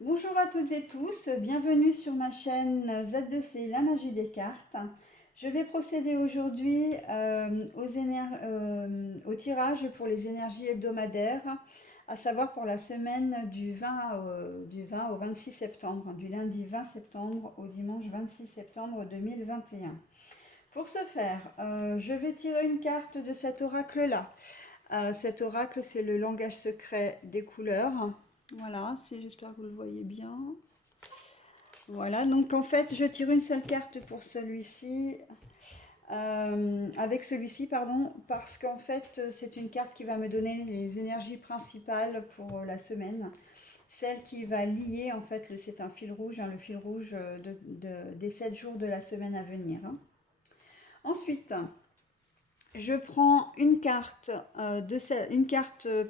Bonjour à toutes et tous, bienvenue sur ma chaîne Z2C, la magie des cartes. Je vais procéder aujourd'hui au tirage pour les énergies hebdomadaires, à savoir pour la semaine du 20 au 26 septembre, du lundi 20 septembre au dimanche 26 septembre 2021. Pour ce faire, je vais tirer une carte de cet oracle-là. Cet oracle, c'est le langage secret des couleurs. Voilà, j'espère que vous le voyez bien. Voilà, donc en fait, je tire une seule carte pour celui-ci, avec celui-ci, pardon, parce qu'en fait, c'est une carte qui va me donner les énergies principales pour la semaine. Celle qui va lier, en fait, c'est un fil rouge, hein, le fil rouge des 7 jours de la semaine à venir, hein. Ensuite, je prends une carte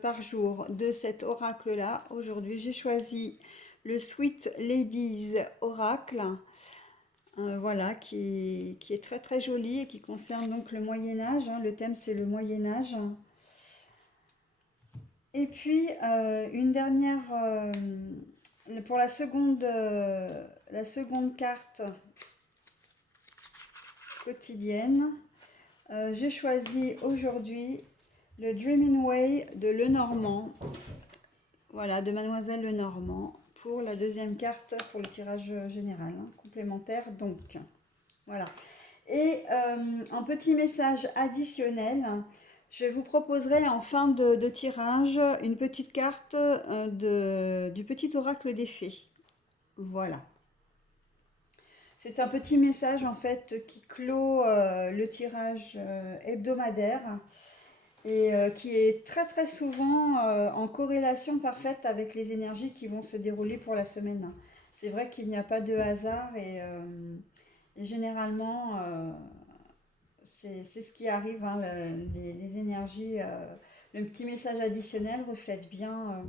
par jour de cet oracle-là. Aujourd'hui, j'ai choisi le Sweet Ladies Oracle, voilà, qui est très très joli et qui concerne donc le Moyen Âge, hein. Le thème, c'est le Moyen Âge. Et puis, une dernière, pour la seconde carte quotidienne. J'ai choisi aujourd'hui le Dreaming Way de Lenormand, voilà, de Mademoiselle Lenormand, pour la deuxième carte pour le tirage général, hein, complémentaire donc. Voilà. Et un petit message additionnel, je vous proposerai en fin de tirage une petite carte du petit oracle des fées. Voilà. C'est un petit message en fait qui clôt le tirage hebdomadaire et qui est très très souvent en corrélation parfaite avec les énergies qui vont se dérouler pour la semaine. C'est vrai qu'il n'y a pas de hasard et généralement c'est ce qui arrive, hein, les énergies. Le petit message additionnel reflète bien.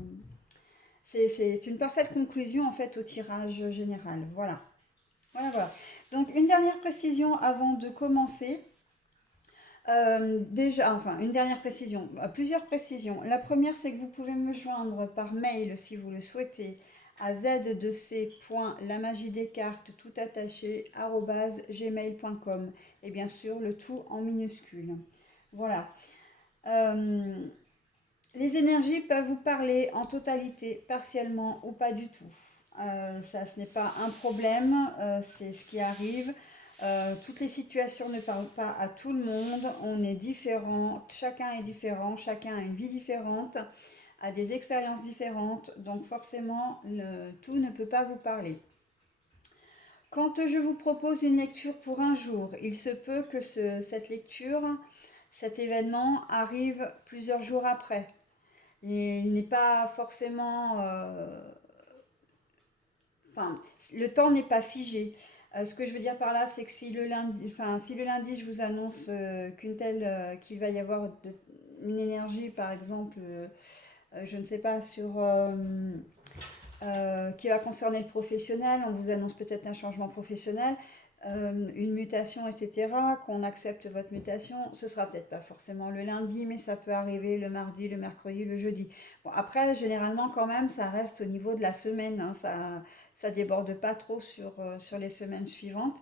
C'est une parfaite conclusion en fait au tirage général. Voilà. Voilà, voilà. Donc une dernière précision avant de commencer. Déjà, enfin, une dernière précision, plusieurs précisions. La première, c'est que vous pouvez me joindre par mail si vous le souhaitez à z2c.lamagidescartes tout attaché @gmail.com et bien sûr le tout en minuscule. Voilà. Euh, les énergies peuvent vous parler en totalité, partiellement ou pas du tout. Ça, ce n'est pas un problème, c'est ce qui arrive. Toutes les situations ne parlent pas à tout le monde. On est différent, chacun est différent, chacun a une vie différente, a des expériences différentes. Donc forcément, tout ne peut pas vous parler. Quand je vous propose une lecture pour un jour, il se peut que cette lecture, cet événement arrive plusieurs jours après. Et il n'est pas forcément... enfin, le temps n'est pas figé. Ce que je veux dire par là, c'est que si le lundi je vous annonce qu'il va y avoir une énergie, par exemple, je ne sais pas, qui va concerner le professionnel, on vous annonce peut-être un changement professionnel, une mutation, etc., qu'on accepte votre mutation, ce sera peut-être pas forcément le lundi, mais ça peut arriver le mardi, le mercredi, le jeudi. Bon, après, généralement, quand même, ça reste au niveau de la semaine, hein, ça déborde pas trop sur les semaines suivantes,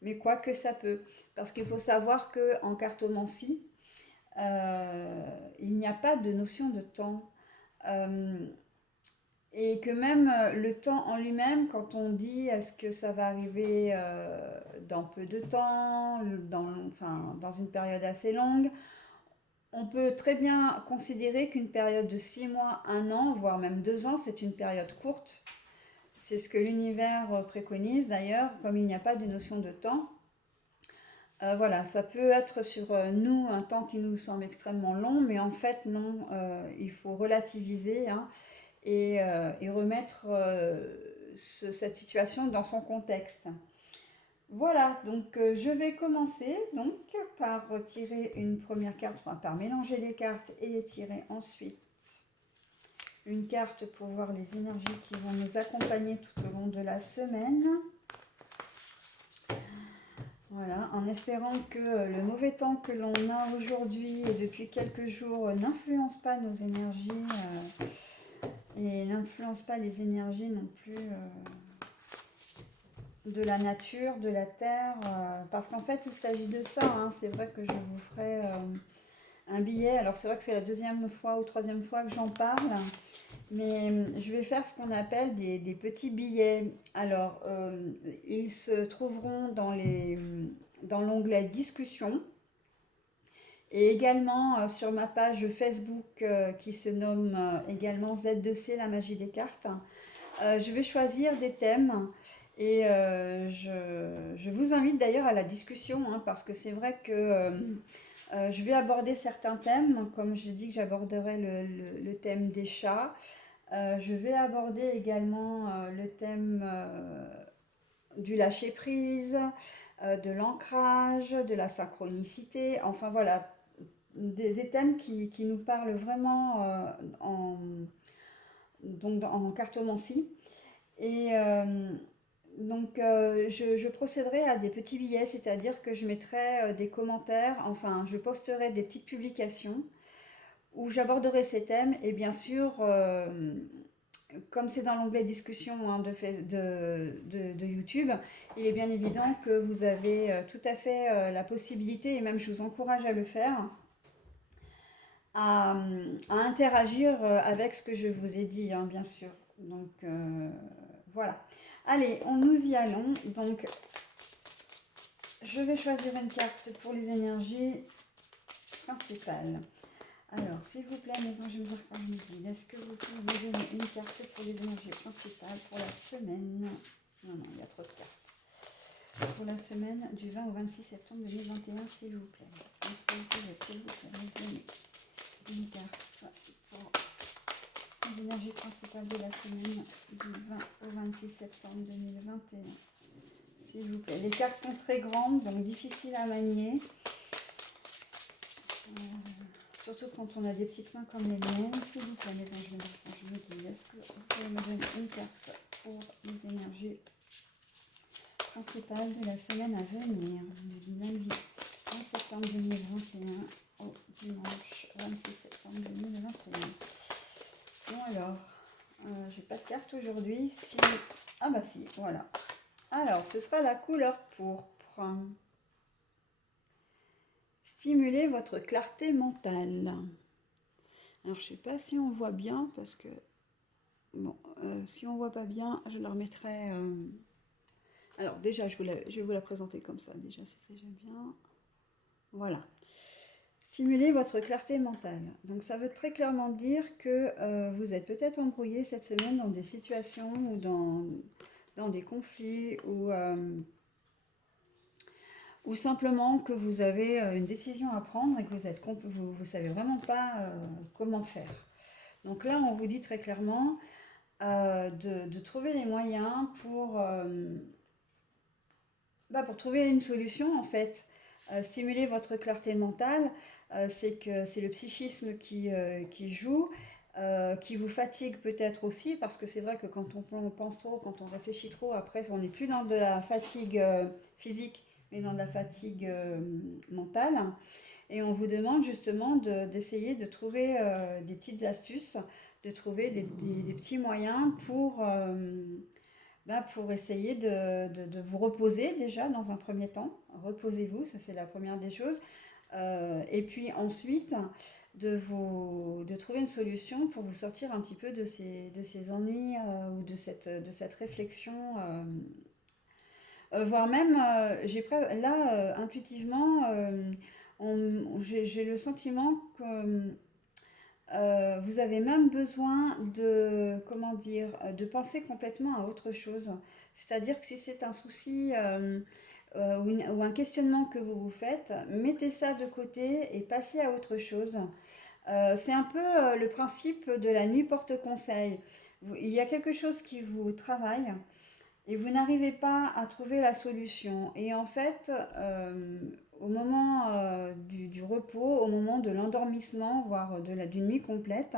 mais quoique ça peut. Parce qu'il faut savoir qu'en cartomancie, il n'y a pas de notion de temps. Euh, et que même le temps en lui-même, quand on dit est-ce que ça va arriver dans peu de temps, enfin, dans une période assez longue, on peut très bien considérer qu'une période de 6 mois, 1 an, voire même 2 ans, c'est une période courte. C'est ce que l'univers préconise d'ailleurs, comme il n'y a pas de notion de temps. Voilà, ça peut être sur nous un temps qui nous semble extrêmement long, mais en fait non, il faut relativiser, hein, et remettre cette situation dans son contexte. Voilà, donc je vais commencer donc par tirer une première carte, enfin, par mélanger les cartes et tirer ensuite une carte pour voir les énergies qui vont nous accompagner tout au long de la semaine. Voilà, en espérant que le mauvais temps que l'on a aujourd'hui et depuis quelques jours n'influence pas nos énergies et n'influence pas les énergies non plus de la nature, de la terre, parce qu'en fait il s'agit de ça, hein. C'est vrai que je vous ferai un billet, alors c'est vrai que c'est la deuxième fois ou troisième fois que j'en parle, mais je vais faire ce qu'on appelle des petits billets. Alors ils se trouveront dans l'onglet discussion et également sur ma page Facebook qui se nomme également Z2C, la magie des cartes. Je vais choisir des thèmes et je vous invite d'ailleurs à la discussion, hein, parce que c'est vrai que je vais aborder certains thèmes, comme j'ai dit que j'aborderai le thème des chats. Je vais aborder également le thème du lâcher-prise, de l'ancrage, de la synchronicité, enfin voilà, des thèmes qui nous parlent vraiment en cartomancie. Et donc, je procéderai à des petits billets, c'est-à-dire que je mettrai des commentaires, enfin, je posterai des petites publications où j'aborderai ces thèmes. Et bien sûr, comme c'est dans l'onglet discussion, hein, de YouTube, il est bien évident que vous avez tout à fait la possibilité, et même je vous encourage à le faire, à interagir avec ce que je vous ai dit, hein, bien sûr. Donc, voilà. Allez, nous y allons. Donc, je vais choisir une carte pour les énergies principales. Alors, s'il vous plaît, mes anges archanges, est-ce que vous pouvez me donner une carte pour les énergies principales pour la semaine? Non, il y a trop de cartes. Pour la semaine du 20 au 26 septembre 2021, s'il vous plaît. Est-ce que vous pouvez, s'il vous plaît, me donner une carte pour les énergies principales de la semaine du 20 au 26 septembre 2021? S'il vous plaît. Les cartes sont très grandes, donc difficiles à manier. Surtout quand on a des petites mains comme les miennes. S'il vous plaît, mes anges, je me dis, est-ce que vous pouvez me donner une carte pour les énergies principales de la semaine à venir, du lundi 1 septembre 2021 au dimanche 26 septembre 2021. Bon alors, j'ai pas de carte aujourd'hui. Si... Ah bah si, voilà. Alors, ce sera la couleur pourpre. Stimuler votre clarté mentale. Alors, je sais pas si on voit bien, parce que... Bon, si on voit pas bien, je leur mettrai... Alors, déjà, je vais vous la présenter comme ça. Déjà, c'est déjà bien. Voilà. Stimuler votre clarté mentale. Donc, ça veut très clairement dire que vous êtes peut-être embrouillé cette semaine dans des situations ou dans des conflits ou simplement que vous avez une décision à prendre et que vous savez vraiment pas comment faire. Donc là, on vous dit très clairement de trouver des moyens pour trouver une solution en fait. Stimuler votre clarté mentale, c'est que c'est le psychisme qui joue, qui vous fatigue peut-être aussi, parce que c'est vrai que quand on pense trop, quand on réfléchit trop, après on n'est plus dans de la fatigue physique, mais dans de la fatigue mentale. Et on vous demande justement d'essayer de trouver des petites astuces, de trouver des petits moyens pour essayer de vous reposer déjà dans un premier temps. Reposez-vous, ça c'est la première des choses. Et puis ensuite, de trouver une solution pour vous sortir un petit peu de ces ennuis ou de cette réflexion. Voire même, là, intuitivement, j'ai le sentiment que vous avez même besoin comment dire, de penser complètement à autre chose. C'est-à-dire que si c'est un souci ou un questionnement que vous vous faites, mettez ça de côté et passez à autre chose. C'est un peu le principe de la nuit porte conseil. Il y a quelque chose qui vous travaille et vous n'arrivez pas à trouver la solution. Et en fait, au moment du repos, au moment de l'endormissement, voire d'une nuit complète,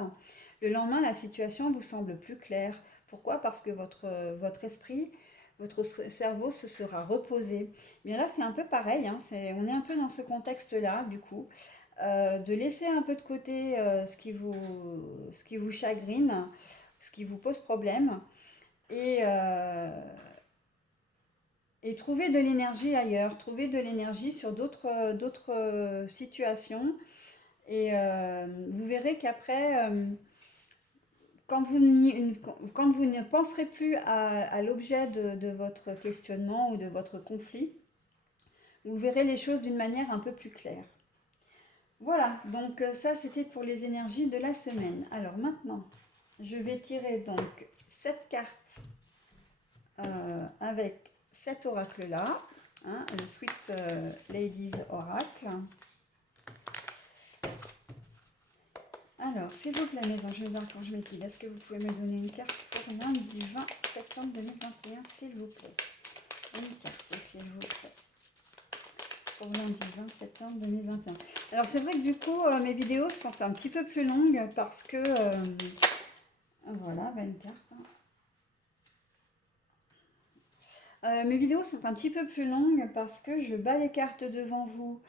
le lendemain, la situation vous semble plus claire. Pourquoi? Parce que votre esprit, votre cerveau se sera reposé. Bien là, c'est un peu pareil, hein, on est un peu dans ce contexte-là, du coup, de laisser un peu de côté ce qui vous chagrine, ce qui vous pose problème, et, et trouver de l'énergie ailleurs, trouver de l'énergie sur d'autres situations. Et vous verrez qu'après, quand vous ne penserez plus à l'objet de votre questionnement ou de votre conflit, vous verrez les choses d'une manière un peu plus claire. Voilà, donc ça c'était pour les énergies de la semaine. Alors maintenant, je vais tirer donc cette carte avec cet oracle-là, hein, le Sweet Ladies Oracle. Alors, s'il vous plaît, mes anges, mes archanges, mes guides, est-ce que vous pouvez me donner une carte pour lundi 20 septembre 2021, s'il vous plaît? Une carte, s'il vous plaît. Pour lundi 20 septembre 2021. Alors, c'est vrai que du coup, mes vidéos sont un petit peu plus longues parce que... voilà, 20 cartes. Mes vidéos sont un petit peu plus longues parce que je bats les cartes devant vous.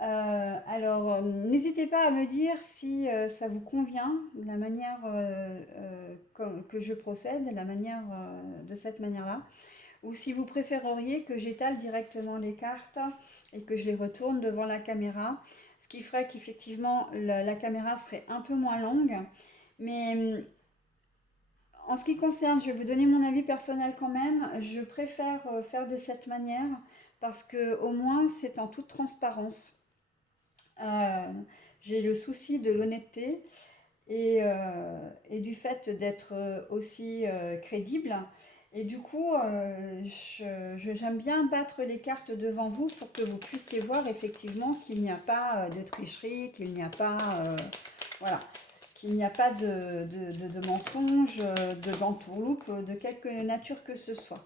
Alors, n'hésitez pas à me dire si ça vous convient, la manière que je procède, la manière de cette manière-là, ou si vous préféreriez que j'étale directement les cartes et que je les retourne devant la caméra, ce qui ferait qu'effectivement la caméra serait un peu moins longue. Mais en ce qui concerne, je vais vous donner mon avis personnel quand même, je préfère faire de cette manière parce que au moins c'est en toute transparence. J'ai le souci de l'honnêteté et du fait d'être aussi crédible. Et du coup, j'aime bien battre les cartes devant vous pour que vous puissiez voir effectivement qu'il n'y a pas de tricherie, qu'il n'y a pas, voilà, qu'il n'y a pas de mensonge, d'entourloupe, de quelque nature que ce soit.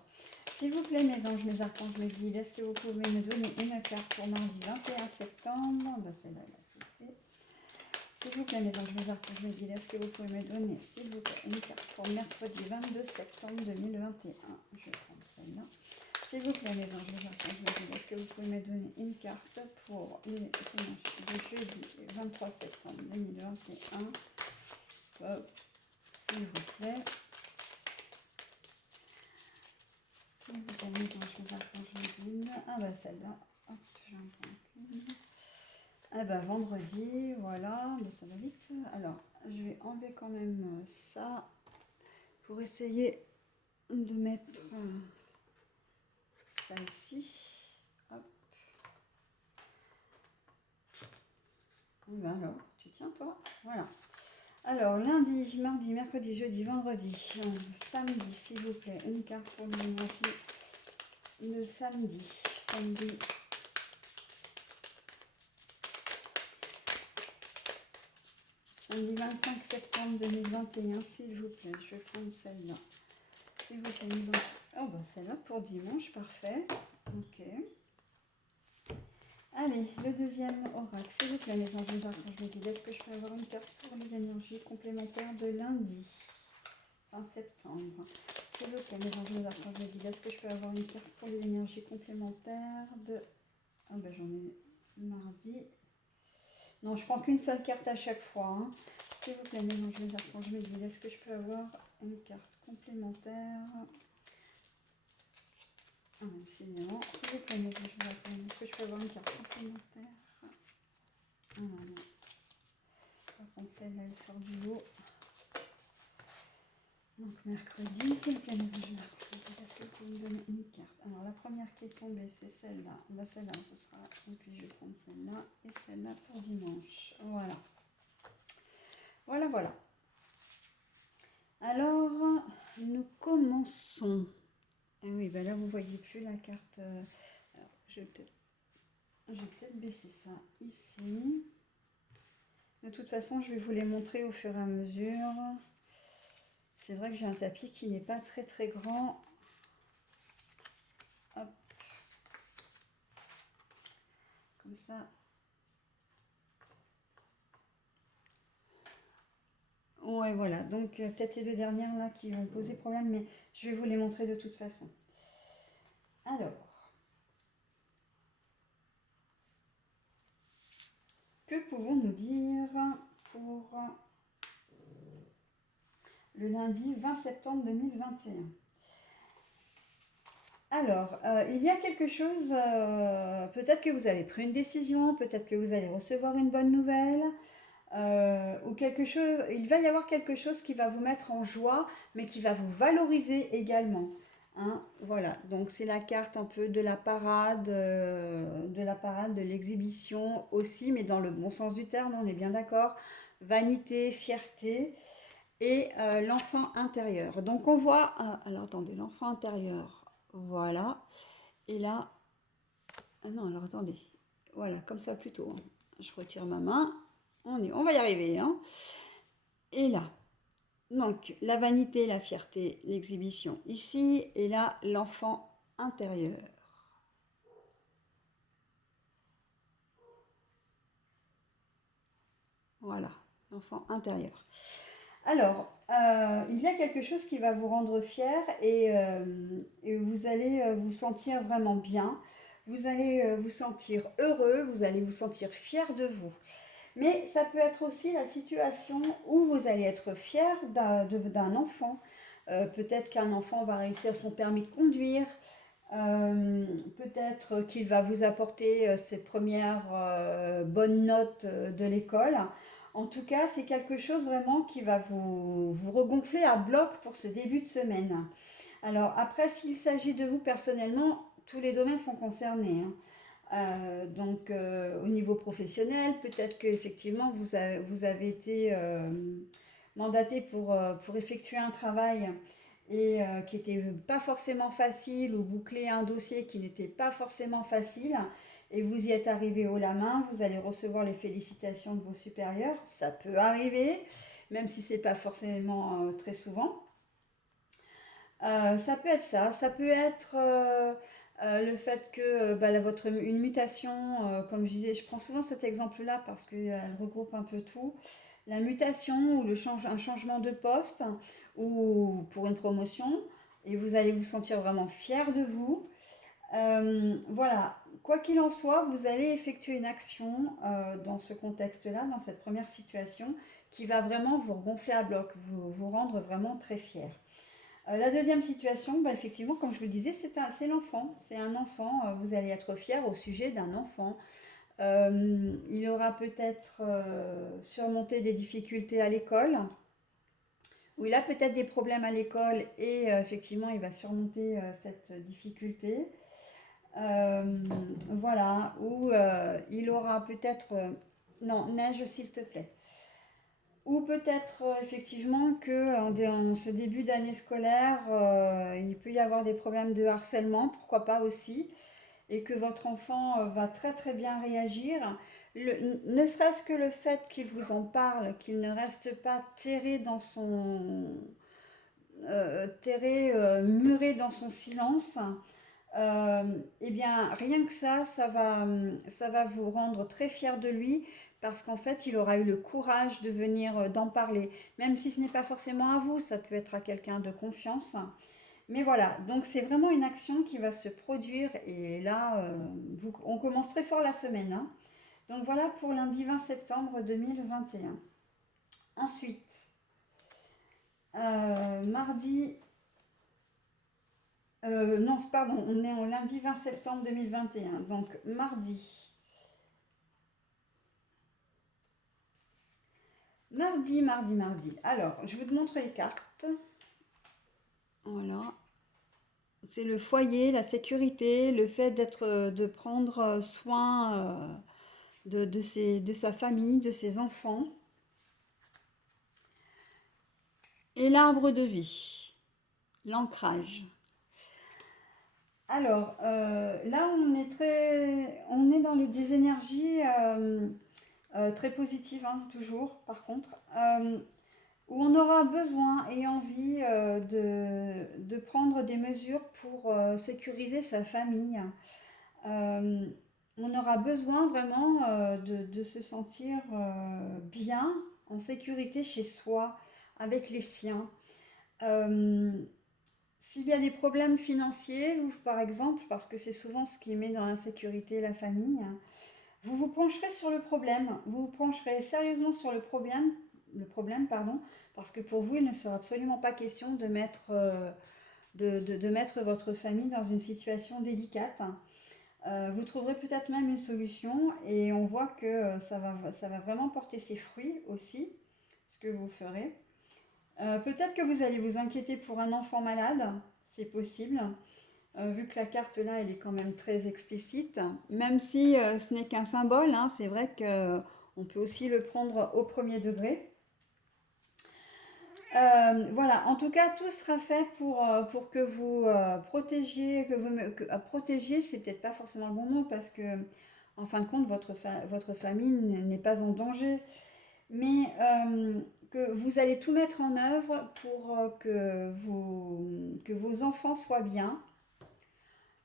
S'il vous plaît, mes anges, mes archanges, mes guides, est-ce que vous pouvez me donner une carte pour mardi 21 septembre? Celle-là, elle a sauté. S'il vous plaît, mes anges, mes archanges, mes guides, est-ce que vous pouvez me donner, s'il vous plaît, une carte pour mercredi 22 septembre 2021? Je vais prendre celle-là. S'il vous plaît, mes anges, mes archanges, mes guides, est-ce que vous pouvez me donner une carte pour le dimanche de jeudi 23 septembre 2021? S'il vous plaît. Ah bah celle-là, hop, j'en prends qu'une. Ah bah vendredi, voilà, mais ça va vite. Alors, je vais enlever quand même ça pour essayer de mettre ça ici. Hop. Et ben alors, tu tiens toi? Voilà. Alors, lundi, mardi, mercredi, jeudi, vendredi, samedi, s'il vous plaît, une carte pour l'énergie de samedi. Samedi 25 septembre 2021, s'il vous plaît. Je vais prendre celle-là. S'il vous plaît, oh bah celle-là pour dimanche, parfait. Ok. Allez, le deuxième oracle, s'il vous plaît, mes anges, mes archanges, mes guides, est-ce que je peux avoir une carte pour les énergies complémentaires de lundi 20 septembre? S'il vous plaît, mes anges, mes archanges, mes guides, est-ce que je peux avoir une carte pour les énergies complémentaires de... Ah ben j'en ai mardi. Non, je prends qu'une seule carte à chaque fois. Hein. S'il vous plaît, mes anges, mes archanges, mes guides, est-ce que je peux avoir une carte complémentaire? Ah, décidément. S'il vous plaît, mes anges, mes archanges, est-ce que je peux avoir une carte complémentaire? Ah non. Par contre, celle-là, elle sort du lot. Donc, mercredi, s'il vous plaît, mes anges, mes archanges, est-ce que vous pouvez me donner une carte? Alors, la première qui est tombée, c'est celle-là. Bah, celle-là, ce sera... Et puis, je vais prendre celle-là et celle-là pour dimanche. Voilà. Voilà, voilà. Alors, nous commençons. Ah oui, ben là, vous ne voyez plus la carte. Alors, je vais peut-être baisser ça ici. De toute façon, je vais vous les montrer au fur et à mesure. C'est vrai que j'ai un tapis qui n'est pas très très grand. Hop. Comme ça. Ouais, voilà. Donc, peut-être les deux dernières là qui vont poser problème, mais je vais vous les montrer de toute façon. Alors. Que pouvons-nous dire pour le lundi 20 septembre 2021. Alors, il y a quelque chose, peut-être que vous avez pris une décision, peut-être que vous allez recevoir une bonne nouvelle, ou quelque chose, il va y avoir quelque chose qui va vous mettre en joie, mais qui va vous valoriser également. Hein, voilà, donc c'est la carte un peu de la parade, de l'exhibition aussi, mais dans le bon sens du terme, on est bien d'accord. Vanité, fierté et l'enfant intérieur. Donc on voit, alors attendez, l'enfant intérieur, voilà. Et là, ah non, alors attendez, voilà, comme ça plutôt. Hein. Je retire ma main, on va y arriver. Hein. Et là, donc la vanité, la fierté, l'exhibition ici, et là, l'enfant intérieur. Voilà, l'enfant intérieur. Alors, il y a quelque chose qui va vous rendre fier et vous allez vous sentir vraiment bien. Vous allez vous sentir heureux, vous allez vous sentir fier de vous. Mais ça peut être aussi la situation où vous allez être fier d'un enfant. Peut-être qu'un enfant va réussir son permis de conduire. Peut-être qu'il va vous apporter ses premières bonnes notes de l'école. En tout cas, c'est quelque chose vraiment qui va vous regonfler à bloc pour ce début de semaine. Alors après, s'il s'agit de vous personnellement, tous les domaines sont concernés. Hein. Donc au niveau professionnel, peut-être qu'effectivement vous avez été mandaté pour effectuer un travail et qui n'était pas forcément facile ou boucler un dossier qui n'était pas forcément facile et vous y êtes arrivé haut la main, vous allez recevoir les félicitations de vos supérieurs, ça peut arriver, même si c'est pas forcément très souvent. Ça peut être ça, ça peut être le fait que une mutation, comme je disais, je prends souvent cet exemple-là parce qu'elle regroupe un peu tout, la mutation ou un changement de poste ou pour une promotion, et vous allez vous sentir vraiment fier de vous. Voilà, quoi qu'il en soit, vous allez effectuer une action dans ce contexte-là, dans cette première situation, qui va vraiment vous gonfler à bloc, vous rendre vraiment très fier. La deuxième situation, effectivement, comme je vous le disais, c'est l'enfant. C'est un enfant. Vous allez être fier au sujet d'un enfant. Il aura peut-être surmonté des difficultés à l'école, ou il a peut-être des problèmes à l'école et effectivement, il va surmonter cette difficulté. Voilà, ou il aura peut-être... non, neige s'il te plaît. Ou peut-être effectivement que en ce début d'année scolaire, il peut y avoir des problèmes de harcèlement, pourquoi pas aussi, et que votre enfant va très très bien réagir. Ne serait-ce que le fait qu'il vous en parle, qu'il ne reste pas terré dans son muré dans son silence, eh bien, rien que ça va vous rendre très fier de lui parce qu'en fait, il aura eu le courage de venir d'en parler. Même si ce n'est pas forcément à vous, ça peut être à quelqu'un de confiance. Mais voilà, donc c'est vraiment une action qui va se produire et là, on commence très fort la semaine. Hein. Donc voilà pour lundi 20 septembre 2021. Ensuite, mardi non, pardon, on est au lundi 20 septembre 2021. Donc, mardi. Mardi. Alors, je vous montre les cartes. Voilà. C'est le foyer, la sécurité, le fait de prendre soin de sa famille, de ses enfants. Et l'arbre de vie, l'ancrage. Alors, là, on est dans des énergies très positives, hein, toujours, par contre, où on aura besoin et envie de prendre des mesures pour sécuriser sa famille. Euh, on aura besoin vraiment de se sentir bien, en sécurité chez soi, avec les siens. Euh, S'il y a des problèmes financiers, vous, par exemple, parce que c'est souvent ce qui met dans l'insécurité la famille, vous pencherez sur le problème, vous vous pencherez sérieusement sur le problème, pardon, parce que pour vous, il ne sera absolument pas question de mettre, de mettre votre famille dans une situation délicate. Vous trouverez peut-être même une solution et on voit que ça va vraiment porter ses fruits aussi, ce que vous ferez. Peut-être que vous allez vous inquiéter pour un enfant malade, c'est possible, vu que la carte là, elle est quand même très explicite, même si ce n'est qu'un symbole, hein, c'est vrai qu'on peut aussi le prendre au premier degré. Voilà, en tout cas, tout sera fait pour que vous protégiez, protéger, c'est peut-être pas forcément le bon mot parce que, en fin de compte, votre famille n'est pas en danger, mais que vous allez tout mettre en œuvre pour que vos enfants soient bien.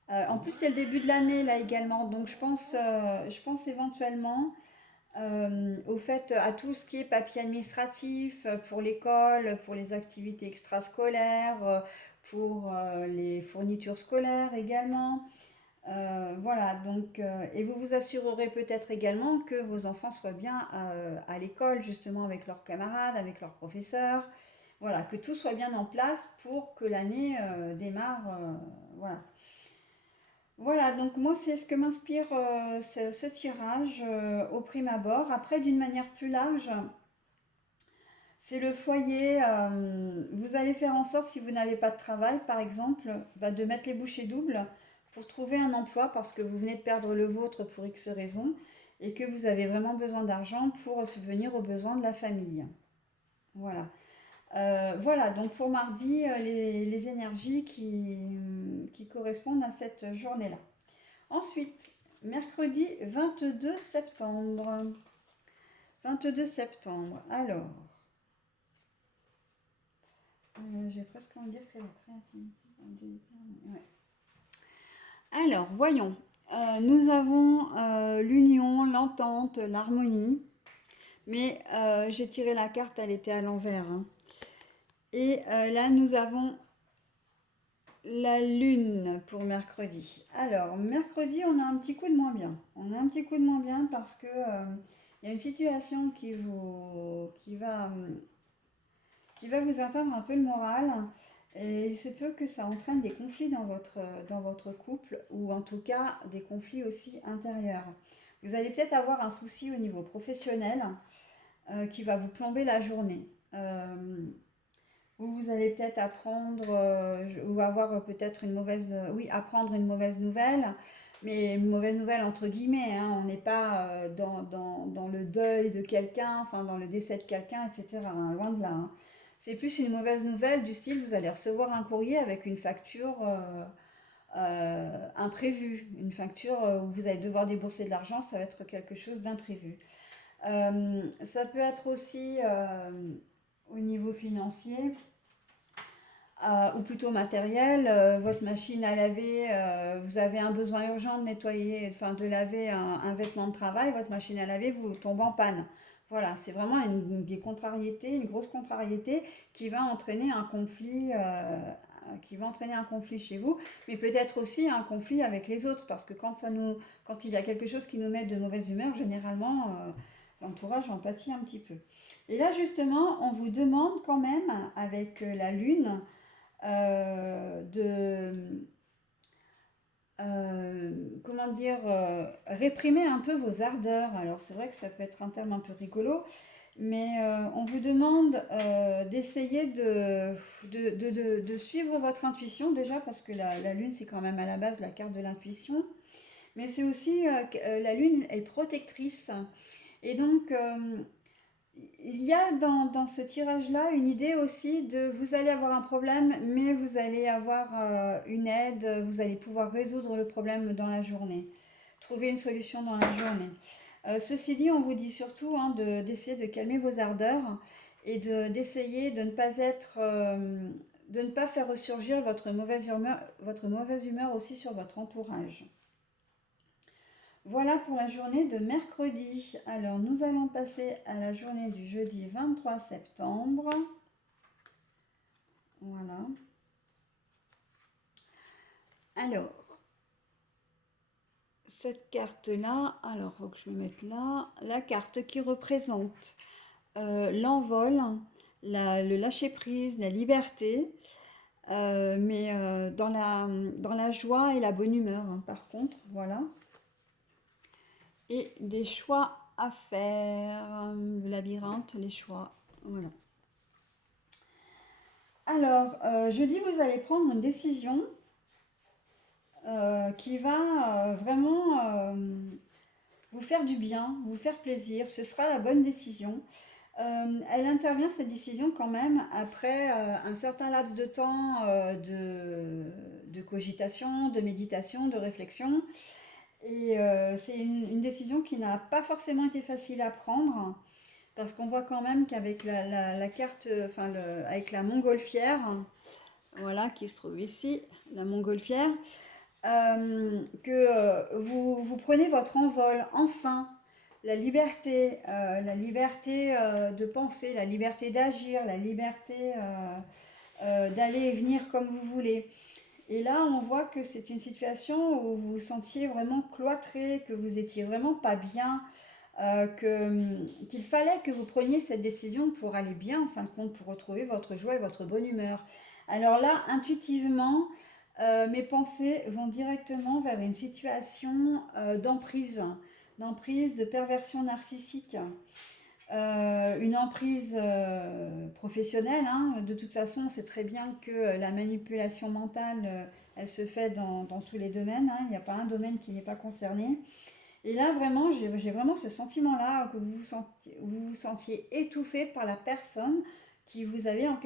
En plus, c'est le début de l'année là également, donc je pense éventuellement au fait à tout ce qui est papier administratif pour l'école, pour les activités extrascolaires, pour les fournitures scolaires également. Voilà, donc, et vous vous assurerez peut-être également que vos enfants soient bien à l'école, justement avec leurs camarades, avec leurs professeurs. Voilà, que tout soit bien en place pour que l'année démarre. Voilà. Voilà, donc moi c'est ce que m'inspire ce tirage au prime abord. Après, d'une manière plus large, c'est le foyer. Vous allez faire en sorte, si vous n'avez pas de travail, par exemple, bah, de mettre les bouchées doubles pour trouver un emploi parce que vous venez de perdre le vôtre pour X raisons et que vous avez vraiment besoin d'argent pour subvenir aux besoins de la famille. Voilà. Voilà, donc pour mardi, les énergies qui correspondent à cette journée-là. Ensuite, mercredi 22 septembre. 22 septembre. Alors, j'ai presque envie de dire que c'est la créativité. Ouais. Alors, voyons. Nous avons l'union, l'entente, l'harmonie. Mais j'ai tiré la carte, elle était à l'envers, hein. Et là, nous avons la lune pour mercredi. Alors, mercredi, on a un petit coup de moins bien. On a un petit coup de moins bien parce que il y a une situation qui va vous atteindre un peu le moral. Et il se peut que ça entraîne des conflits dans votre couple ou en tout cas des conflits aussi intérieurs. Vous allez peut-être avoir un souci au niveau professionnel qui va vous plomber la journée. Ou vous allez peut-être apprendre ou avoir peut-être une mauvaise, oui, apprendre une mauvaise nouvelle, mais une mauvaise nouvelle entre guillemets, hein, on n'est pas dans le deuil de quelqu'un, enfin dans le décès de quelqu'un, etc., hein, loin de là, hein. C'est plus une mauvaise nouvelle du style, vous allez recevoir un courrier avec une facture imprévue, une facture où vous allez devoir débourser de l'argent, ça va être quelque chose d'imprévu. Ça peut être aussi au niveau financier ou plutôt matériel, votre machine à laver, vous avez un besoin urgent de nettoyer, enfin de laver un vêtement de travail, votre machine à laver vous tombe en panne. Voilà, c'est vraiment des contrariétés, une grosse contrariété qui va entraîner un conflit, chez vous, mais peut-être aussi un conflit avec les autres, parce que quand il y a quelque chose qui nous met de mauvaise humeur, généralement, l'entourage en pâtit un petit peu. Et là, justement, on vous demande quand même, avec la lune, de comment dire, réprimer un peu vos ardeurs. Alors c'est vrai que ça peut être un terme un peu rigolo, mais on vous demande d'essayer de suivre votre intuition déjà parce que la lune c'est quand même à la base la carte de l'intuition, mais c'est aussi que la lune est protectrice et donc il y a dans ce tirage-là une idée aussi de vous allez avoir un problème, mais vous allez avoir une aide, vous allez pouvoir résoudre le problème dans la journée, trouver une solution dans la journée. Ceci dit, on vous dit surtout hein, d'essayer de calmer vos ardeurs et d'essayer de ne pas de ne pas faire ressurgir votre mauvaise humeur aussi sur votre entourage. Voilà pour la journée de mercredi. Alors, nous allons passer à la journée du jeudi 23 septembre. Voilà. Alors, cette carte-là, alors, il faut que je me mette là, la carte qui représente l'envol, le lâcher-prise, la liberté, mais dans la joie et la bonne humeur, hein, par contre, voilà. Et des choix à faire, le labyrinthe, les choix, voilà. Alors, jeudi, vous allez prendre une décision qui va vraiment vous faire du bien, vous faire plaisir. Ce sera la bonne décision. Elle intervient, cette décision, quand même, après un certain laps de temps de cogitation, de méditation, de réflexion. Et c'est une décision qui n'a pas forcément été facile à prendre, parce qu'on voit quand même qu'avec la carte, enfin, avec la montgolfière, voilà, qui se trouve ici, la montgolfière, que vous prenez votre envol, enfin, la liberté de penser, la liberté d'agir, la liberté d'aller et venir comme vous voulez. Et là, on voit que c'est une situation où vous vous sentiez vraiment cloîtré, que vous étiez vraiment pas bien, qu'il fallait que vous preniez cette décision pour aller bien, en fin de compte, pour retrouver votre joie et votre bonne humeur. Alors là, intuitivement, mes pensées vont directement vers une situation d'emprise, de perversion narcissique. Une emprise professionnelle, hein. De toute façon, on sait très bien que la manipulation mentale, elle se fait dans tous les domaines, hein. Il n'y a pas un domaine qui n'est pas concerné. Et là, vraiment, j'ai vraiment ce sentiment-là, que vous vous sentiez étouffé par la personne qui vous avait en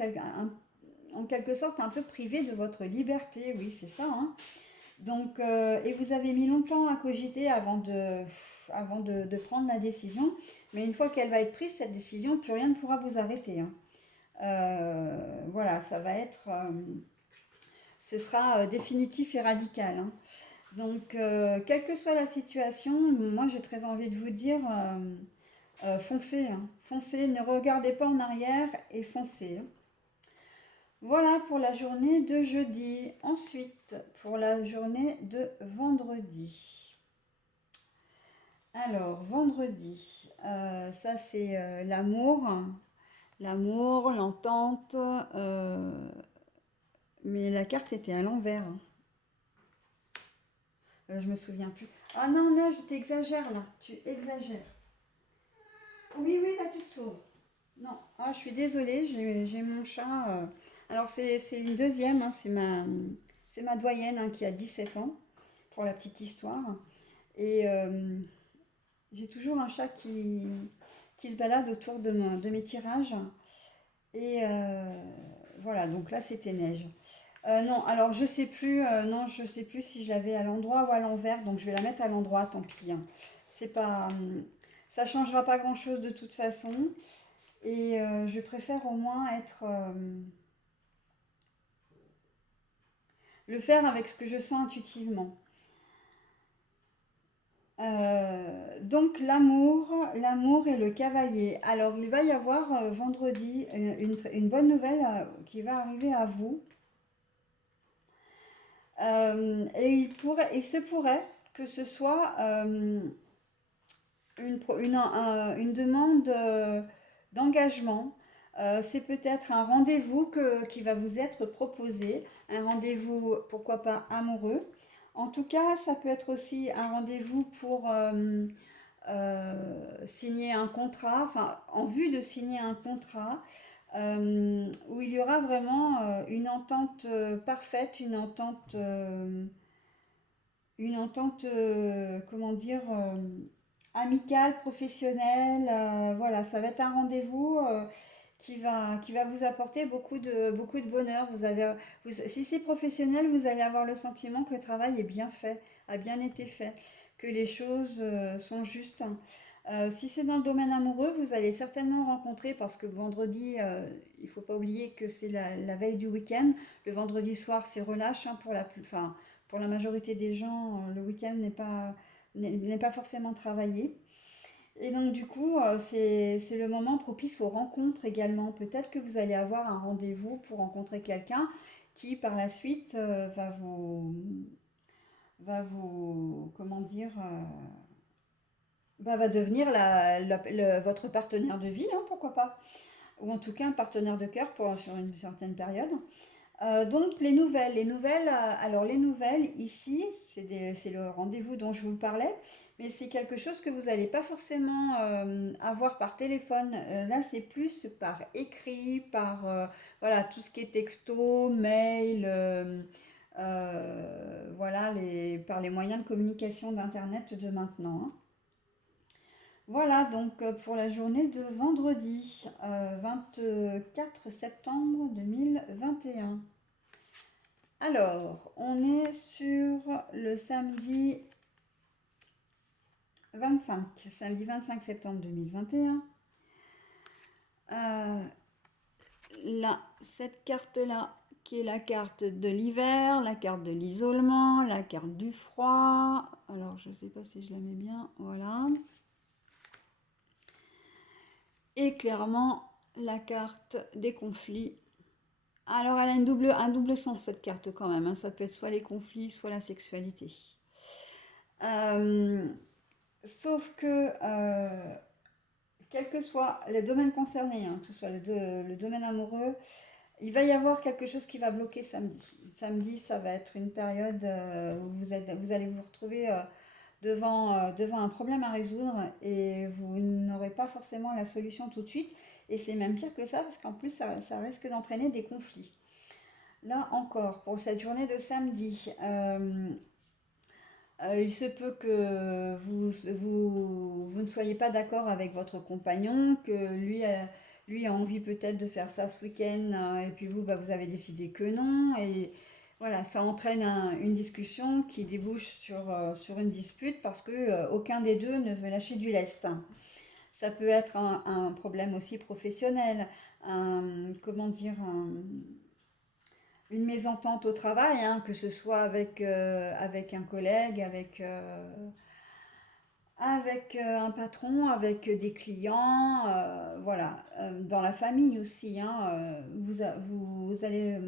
quelque sorte un peu privé de votre liberté. Oui, c'est ça, hein. Donc, et vous avez mis longtemps à cogiter avant de prendre la décision. Mais une fois qu'elle va être prise, cette décision, plus rien ne pourra vous arrêter, hein. Voilà, ce sera définitif et radical, hein. Donc, quelle que soit la situation, moi j'ai très envie de vous dire, foncez, hein. Foncez, ne regardez pas en arrière et foncez, hein. Voilà pour la journée de jeudi. Ensuite, pour la journée de vendredi. Alors, vendredi, ça c'est l'amour, l'entente, mais la carte était à l'envers, hein. Je me souviens plus. Ah non, là, tu exagères, là, tu exagères. Oui, oui, là, tu te sauves. Non, ah, je suis désolée, j'ai mon chat. Alors, c'est une deuxième, hein, c'est ma doyenne, hein, qui a 17 ans, pour la petite histoire. Et j'ai toujours un chat qui se balade autour de mes tirages. Et voilà, donc là, c'était neige. Non, alors je sais plus, non, je sais plus si je l'avais à l'endroit ou à l'envers, donc je vais la mettre à l'endroit, tant pis, hein. C'est pas, ça changera pas grand-chose de toute façon. Et je préfère au moins le faire avec ce que je sens intuitivement. Donc l'amour et le cavalier. Alors il va y avoir vendredi une bonne nouvelle qui va arriver à vous. Et il se pourrait que ce soit une demande d'engagement. C'est peut-être un rendez-vous qui va vous être proposé, un rendez-vous, pourquoi pas, amoureux. En tout cas, ça peut être aussi un rendez-vous pour signer un contrat, enfin, en vue de signer un contrat, où il y aura vraiment une entente parfaite, une entente, comment dire, amicale, professionnelle. Voilà, ça va être un rendez-vous qui va vous apporter beaucoup de bonheur. Si c'est professionnel, vous allez avoir le sentiment que le travail est bien fait, a bien été fait, que les choses sont justes. Si c'est dans le domaine amoureux, vous allez certainement rencontrer, parce que vendredi, il ne faut pas oublier que c'est la veille du week-end. Le vendredi soir, c'est relâche, hein, enfin, pour la majorité des gens, le week-end n'est pas forcément travaillé. Et donc du coup, c'est le moment propice aux rencontres également. Peut-être que vous allez avoir un rendez-vous pour rencontrer quelqu'un qui par la suite comment dire, va devenir votre partenaire de vie, hein, pourquoi pas. ou en tout cas un partenaire de cœur sur une certaine période. Donc les nouvelles, alors les nouvelles ici, c'est le rendez-vous dont je vous parlais, mais c'est quelque chose que vous n'allez pas forcément avoir par téléphone. Là, c'est plus par écrit, par voilà, tout ce qui est texto, mail, voilà, par les moyens de communication d'Internet de maintenant, hein. Voilà donc pour la journée de vendredi 24 septembre 2021. Alors, on est sur le samedi 25 septembre 2021. Là, cette carte-là, qui est la carte de l'hiver, la carte de l'isolement, la carte du froid. Alors, je ne sais pas si je la mets bien, voilà. Et clairement, la carte des conflits. Alors, elle a un double sens, cette carte, quand même, hein. Ça peut être soit les conflits, soit la sexualité. Sauf que, quel que soit les domaines concernés, hein, que ce soit le domaine amoureux, il va y avoir quelque chose qui va bloquer samedi. Samedi, ça va être une période où vous allez vous retrouver devant un problème à résoudre et vous n'aurez pas forcément la solution tout de suite. Et c'est même pire que ça, parce qu'en plus, ça risque d'entraîner des conflits. Là encore, pour cette journée de samedi, il se peut que vous ne soyez pas d'accord avec votre compagnon, que lui a envie peut-être de faire ça ce week-end, et puis vous, bah, vous avez décidé que non. Et voilà, ça entraîne une discussion qui débouche sur une dispute parce que aucun des deux ne veut lâcher du lest. Ça peut être un problème aussi professionnel, comment dire, une mésentente au travail, hein, que ce soit avec un collègue, avec un patron, avec des clients, voilà. Dans la famille aussi, hein, vous allez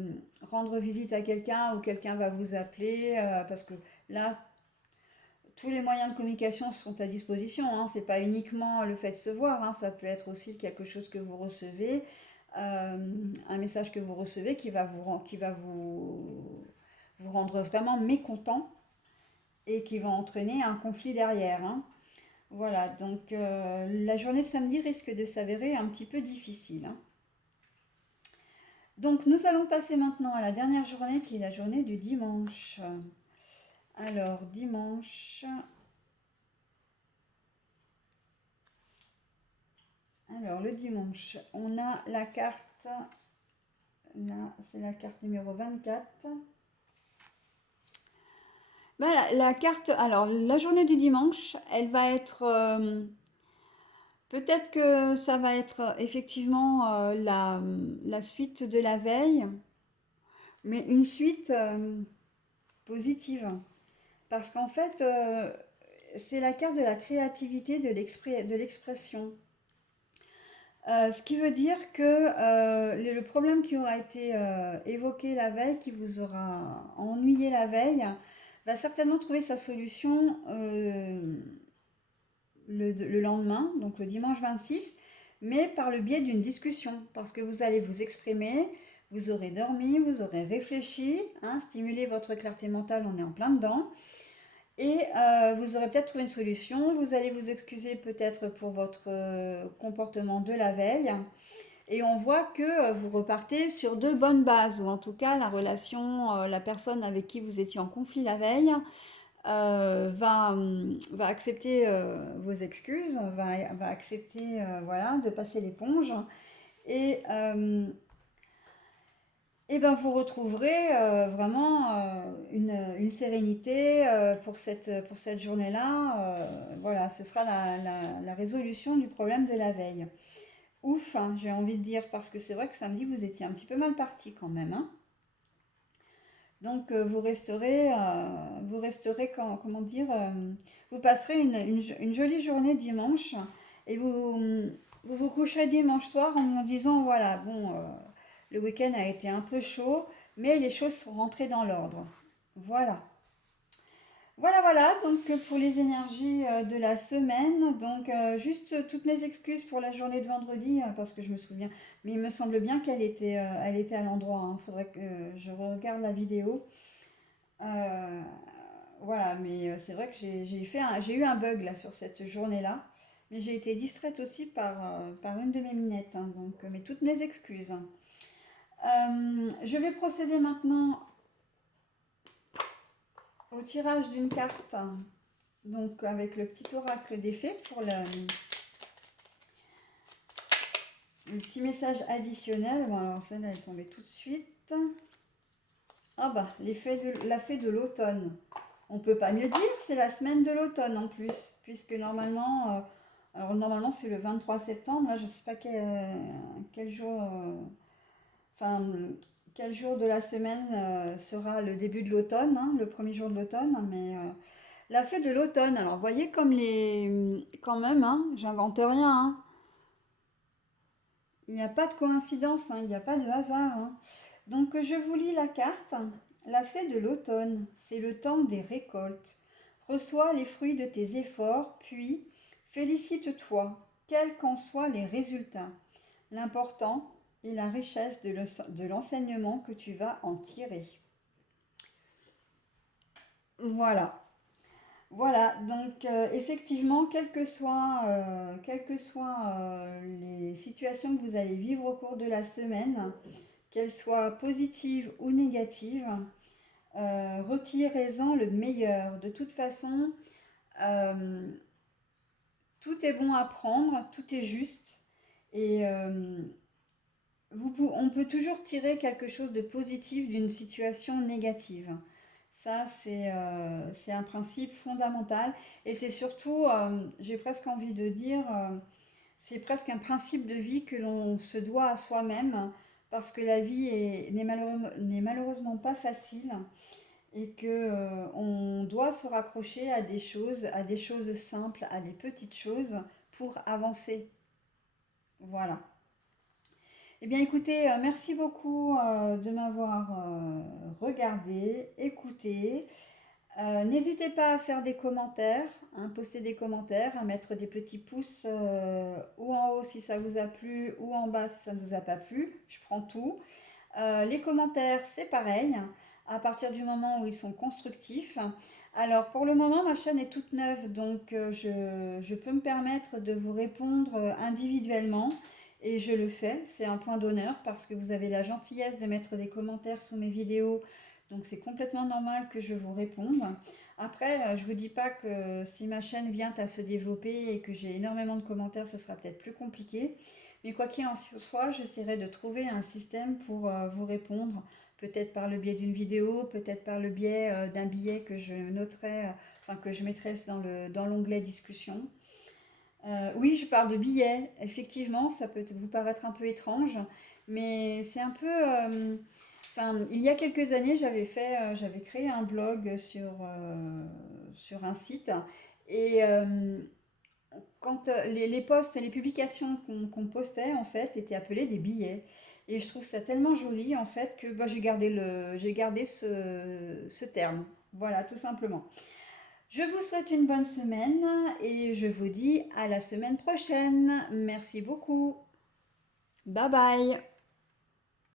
rendre visite à quelqu'un ou quelqu'un va vous appeler parce que là, tous les moyens de communication sont à disposition, hein. C'est pas uniquement le fait de se voir, hein, ça peut être aussi quelque chose que vous recevez, un message que vous recevez qui va vous rendre vraiment mécontent et qui va entraîner un conflit derrière, hein. Voilà, donc la journée de samedi risque de s'avérer un petit peu difficile, hein. Donc nous allons passer maintenant à la dernière journée qui est la journée du dimanche. Alors dimanche, alors le dimanche, on a la carte, là c'est la carte numéro 24. Voilà, la carte, alors la journée du dimanche, elle va être, peut-être que ça va être effectivement la suite de la veille, mais une suite positive. Parce qu'en fait, c'est la carte de la créativité, de l'expression. Ce qui veut dire que le problème qui aura été évoqué la veille, qui vous aura ennuyé la veille, va certainement trouver sa solution le lendemain, donc le dimanche 26, mais par le biais d'une discussion, parce que vous allez vous exprimer, vous aurez dormi, vous aurez réfléchi, hein, stimuler votre clarté mentale, on est en plein dedans. Et vous aurez peut-être trouvé une solution, vous allez vous excuser peut-être pour votre comportement de la veille. Et on voit que vous repartez sur de bonnes bases, ou en tout cas la relation, la personne avec qui vous étiez en conflit la veille va accepter vos excuses, va accepter voilà, de passer l'éponge. Et et ben vous retrouverez vraiment une sérénité pour cette journée-là. Voilà, ce sera la résolution du problème de la veille. Ouf, hein, j'ai envie de dire, parce que c'est vrai que samedi, vous étiez un petit peu mal parti quand même, hein. Donc vous resterez comment dire, vous passerez une jolie journée dimanche et vous coucherez dimanche soir en vous disant, voilà, bon... le week-end a été un peu chaud, mais les choses sont rentrées dans l'ordre. Voilà. Voilà, voilà, donc pour les énergies de la semaine, donc juste toutes mes excuses pour la journée de vendredi, parce que je me souviens, mais il me semble bien elle était à l'endroit, il faudrait que je regarde la vidéo. Euh, voilà, mais c'est vrai que j'ai eu un bug là sur cette journée-là, mais j'ai été distraite aussi par une de mes minettes, hein, donc mais toutes mes excuses. Je vais procéder maintenant au tirage d'une carte, donc avec le petit oracle des fées pour le petit message additionnel. Bon, alors celle-là elle est tombée tout de suite. Ah bah, la fée de l'automne. On peut pas mieux dire, c'est la semaine de l'automne en plus, puisque normalement, alors normalement c'est le 23 septembre, là je sais pas quel jour, enfin quel jour de la semaine sera le début de l'automne, hein, le premier jour de l'automne, mais la fée de l'automne. Alors voyez comme quand même, hein, j'invente rien, hein. Il n'y a pas de coïncidence, hein, il n'y a pas de hasard, hein. Donc je vous lis la carte. La fée de l'automne, c'est le temps des récoltes. Reçois les fruits de tes efforts, puis félicite-toi, quels qu'en soient les résultats. L'important est la richesse de l'enseignement que tu vas en tirer. Voilà. Voilà, donc effectivement, quelles que soient les situations que vous allez vivre au cours de la semaine, qu'elles soient positives ou négatives, retirez-en le meilleur. De toute façon, euh, tout est bon à prendre, tout est juste, et on peut toujours tirer quelque chose de positif d'une situation négative. Ça, c'est un principe fondamental. Et c'est surtout, j'ai presque envie de dire, c'est presque un principe de vie que l'on se doit à soi-même, parce que la vie n'est malheureusement pas facile et que, on doit se raccrocher à des choses simples, à des petites choses pour avancer. Voilà. Eh bien, écoutez, merci beaucoup de m'avoir regardé, écouté. N'hésitez pas à faire des commentaires, hein, poster des commentaires, à mettre des petits pouces ou en haut si ça vous a plu ou en bas si ça ne vous a pas plu. Je prends tout. Les commentaires, c'est pareil, à partir du moment où ils sont constructifs. Alors, pour le moment, ma chaîne est toute neuve, donc je peux me permettre de vous répondre individuellement. Et je le fais, c'est un point d'honneur parce que vous avez la gentillesse de mettre des commentaires sous mes vidéos. Donc c'est complètement normal que je vous réponde. Après, je ne vous dis pas que si ma chaîne vient à se développer et que j'ai énormément de commentaires, ce sera peut-être plus compliqué. Mais quoi qu'il en soit, j'essaierai de trouver un système pour vous répondre, peut-être par le biais d'une vidéo, peut-être par le biais d'un billet que je noterai, enfin que je mettrai dans l'onglet discussion. Oui, je parle de billets. Effectivement, ça peut vous paraître un peu étrange, mais c'est un peu. Enfin, il y a quelques années, j'avais créé un blog sur un site et quand les posts, les publications qu'on postait en fait étaient appelées des billets. Et je trouve ça tellement joli en fait que bah, j'ai gardé ce terme. Voilà, tout simplement. Je vous souhaite une bonne semaine et je vous dis à la semaine prochaine. Merci beaucoup. Bye bye.